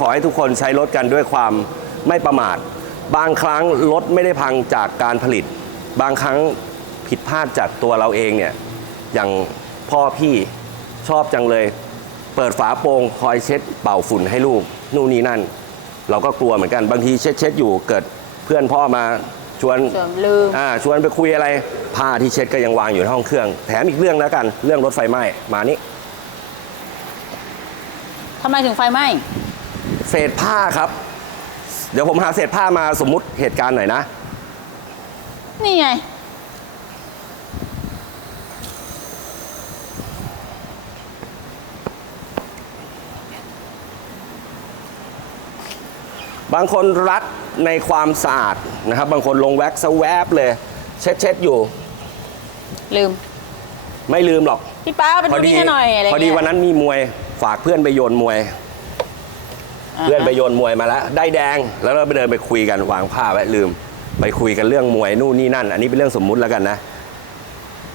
ขอให้ทุกคนใช้รถกันด้วยความไม่ประมาท บางครั้งรถไม่ได้พังจากการผลิต บางครั้งผิดพลาดจากตัวเราเองเนี่ย อย่างพ่อพี่ชอบจังเลย เปิดฝาโปรงคอยเช็ดเป่าฝุ่นให้ลูก นู่นนี่นั่น เราก็กลัวเหมือนกัน บางทีเช็ดเช็ดอยู่เกิดเพื่อนพ่อมาชวนเสริมลืม อ่าชวนไปคุยอะไรผ้าที่เช็ดก็ยังวางอยู่ในห้องเครื่อง แถมอีกเรื่องแล้วกัน เรื่องรถไฟไหม้มานี่ทำไมถึงไฟไหม้ เศษผ้าครับ เดี๋ยวผมหาเศษผ้ามาสมมุติเหตุการณ์หน่อยนะ นี่ไง บางคนรักในความสะอาดนะครับ บางคนลงแว็กซ์ซะแวบเลย เช็ดเช็ดอยู่ ลืม ไม่ลืมหรอก พี่ป้าไปดูนี่ให้หน่อยอะไรพอดีเงี้ยวันนั้นมีมวยฝากเพื่อนไปโยนมวยา เพื่อนไปโยนมวยมาแล้ว ได้แดงแล้วเราไปเดินไปคุยกันวางผ้าไว้ลืม ไปคุยกันเรื่องมวยนู่นนี่นั่น อันนี้เป็นเรื่องสมมุติแล้วกันนะ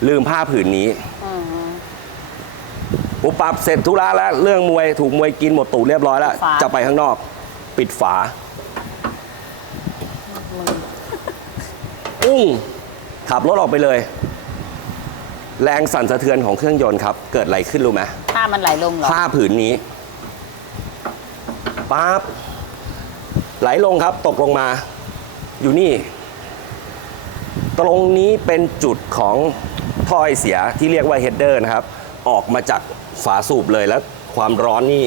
ลืมผ้าผืนนี้อืมปุ๊บปับเสร็จธุระแล้ว เรื่องมวยถูกมวยกินหมดตูดเรียบร้อยแล้วฝา จะไปข้างนอก ปิดฝา อุ้งขับรถออกไปเลย แรงสั่นสะเทือนของเครื่องยนต์ครับ เกิดอะไรขึ้นรู้ไหมผ้ามันไหลลงเหรอผ้าผืนนี้ ปั๊บไหลลงครับตกลงมา อยู่นี่ ตรงนี้เป็นจุดของท่อไอเสียที่เรียกว่าเฮดเดอร์นะครับ ออกมาจากฝาสูบเลยแล้วความร้อนนี่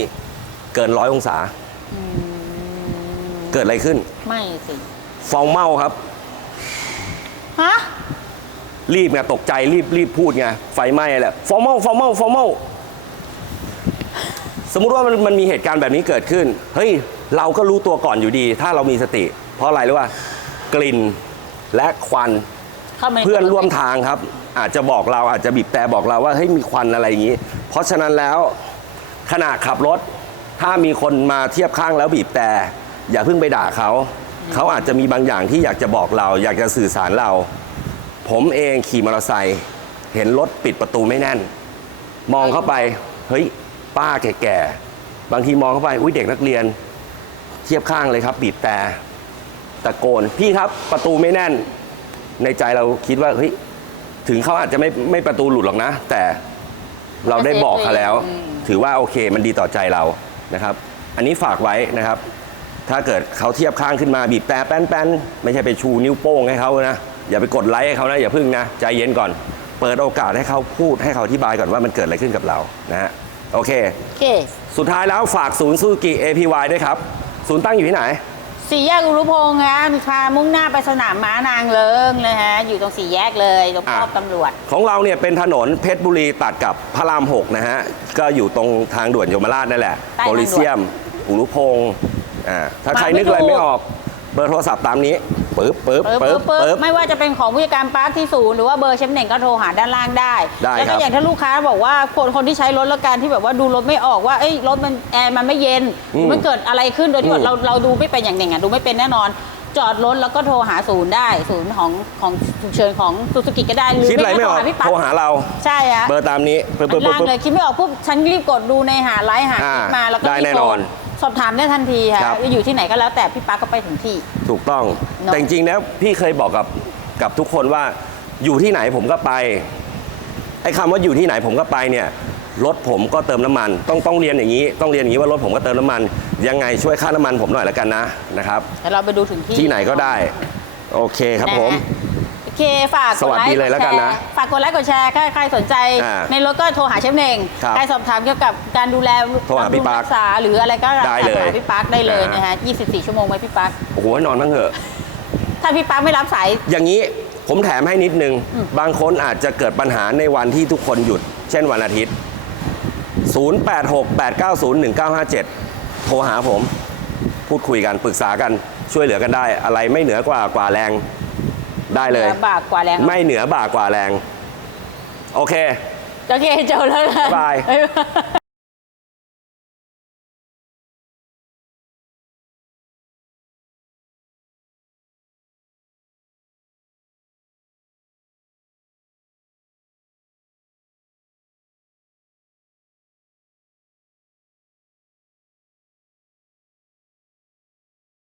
เกินร้อยองศา เกิดอะไรขึ้น ไม่สิฟองเมาครับ ฮะ รีบไงตกใจรีบรีบพูดไงไฟไหม้แหละฟอร์มอลฟอร์มอลฟอร์มอล สมมุติว่ามันมันมีเหตุการณ์แบบนี้เกิดขึ้น เฮ้ย เราก็รู้ตัวก่อนอยู่ดี ถ้าเรามีสติ เพราะอะไรรู้ป่ะกลิ่นและควันเข้ามาใเพื่อนร่วมทางครับ อาจจะบอกเราอาจจะบีบแต่บอกเราว่าเฮ้ยมีควันอะไรอย่างนี้ เพราะฉะนั้นแล้วขณะขับรถ ถ้ามีคนมาเทียบข้างแล้วบีบแต่อย่าเพิ่งไปด่าเขา เขาอาจจะมีบางอย่างที่อยากจะบอกเรา อยากจะสื่อสารเรา ผมเองขี่มอเตอร์ไซค์เห็นรถปิดประตูไม่แน่น มองเข้าไปเฮ้ย ป้าแก่ๆ บางทีมองเข้าไป อุ้ยเด็กนักเรียน เทียบข้างเลยครับ บีบแต่ตะโกน พี่ครับประตูไม่แน่น ในใจเราคิดว่าเฮ้ยถึงเขาอาจจะไม่ไม่ประตูหลุดหรอกนะ แต่เราได้บอกเขาแล้วอืมถือว่าโอเคมันดีต่อใจเรานะครับ อันนี้ฝากไว้นะครับ ถ้าเกิดเขาเทียบข้างขึ้นมาบีบแต่แป้นๆไม่ใช่ไปชูนิ้วโป้งให้เขานะอย่าไปกดไลค์ให้เขานะอย่าพึ่งนะใจเย็นก่อน เปิดโอกาสให้เขาพูดให้เขาอธิบายก่อนว่ามันเกิดอะไรขึ้นกับเรานะฮะ โอเค โอเคสุดท้ายแล้วฝากศูนย์ซูกิ APY ด้วยครับ ศูนย์ตั้งอยู่ที่ไหน สี่แยกอุรุพงษ์ฮะพามุ่งหน้าไปสนามม้านางเลิงเลยฮะ อยู่ตรงสี่แยกเลยตรงป้อมอะตำรวจ ของเราเนี่ยเป็นถนนเพชรบุรีตัดกับพระรามหกนะฮะ ก็อยู่ตรงทางด่วนยมราชนั่นแหละใต้ทางด่วนโพลิเซียม อุรุพงศ์อ่าถ้าใครนึกอะไรไม่ออก เบอร์โทรศัพท์ตามนี้ปึ๊บปึ๊บปึ๊บปึ๊ปึ๊บบปึ๊บไม่ว่าจะเป็นของผู้จัดการปาร์คที่ศูนย์หรือว่าเบอร์เชฟเน่งก็โทรหาด้านล่างได้ ได้แล้วครัก็บ อย่างถ้าลูกค้าบอกว่าคนคนที่ใช้รถแล้วการที่แบบว่าดูรถไม่ออกว่าเอ้ยรถมันแอร์มันไม่เย็นอืมมันเกิดอะไรขึ้นโดยที่อืว่าม เราเราดูไม่เป็นอย่างหนึ่งอะดูไม่เป็นแน่นอน จอดรถแล้วก็โทรหาศูนย์ได้ศูนย์ของของฉุกเฉินของซูซูกิก็ได้หรือคิดอะไรไม่ออกก็โทรหาพี่ปั๊โทรหาเรา ใช่ฮะเบอร์ตามนี้ปึ๊บปึ๊บมันปึ๊บล่างปึ๊บ เลยคิดไม่ออกปุ๊บฉันรีบกดดูในหาไลฟ์หาคลิปอ่ามาแล้วก็ได้รีบแน่โทรนอน สอบถามได้ทันทีค่ะครับ อยู่ที่ไหนก็แล้วแต่พี่ปั๊กก็ไปถึงที่ ถูกต้องเนอะ แต่จริงๆแล้วพี่เคยบอกกับกับทุกคนว่าอยู่ที่ไหนผมก็ไปไอ้คำว่าอยู่ที่ไหนผมก็ไปเนี่ยรถผมก็เติมน้ำมัน ต้องต้องเรียนอย่างนี้ต้องเรียนอย่างนี้ว่ารถผมก็เติมน้ำมัน ยังไงช่วยค่าน้ำมันผมหน่อยแล้วกันนะนะครับเดี๋ยวเราไปดูถึงที่ที่ไหนก็ได้ โอเคครับผม นะโอ เคฝากสวัสดีเลยแล้วกันนะฝากกดไลค์กดแชร์ใครใครสนใจ อ่าในรถก็โทรหาเชฟเน่งครับใครสอบถามเกี่ยวกับการดูแลโทรหาพี่ปั๊กรักษาหรืออะไรก็ได้เลย โทรหาพี่ปั๊กได้เลยอ่านนะฮะ 24 ชั่วโมงไว้พี่ปั๊กโอ้โหนอนบ้างเถอะ ถ้าพี่ปั๊กไม่รับสาย อย่างนี้ผมแถมให้นิดนึง บางคนอาจจะเกิดปัญหาในวันที่ทุกคนหยุด เช่นวันอาทิตย์ 0868901957 โทรหาผม พูดคุยกันปรึกษากันช่วยเหลือกันได้ อะไรไม่เหนือกว่ากว่าแรง ได้เลย บากกว่าแรงไม่เหนือบ่ากว่าแรง โอเค โอเคเจอแล้วนะ บ๊ายบาย บ๊ายบาย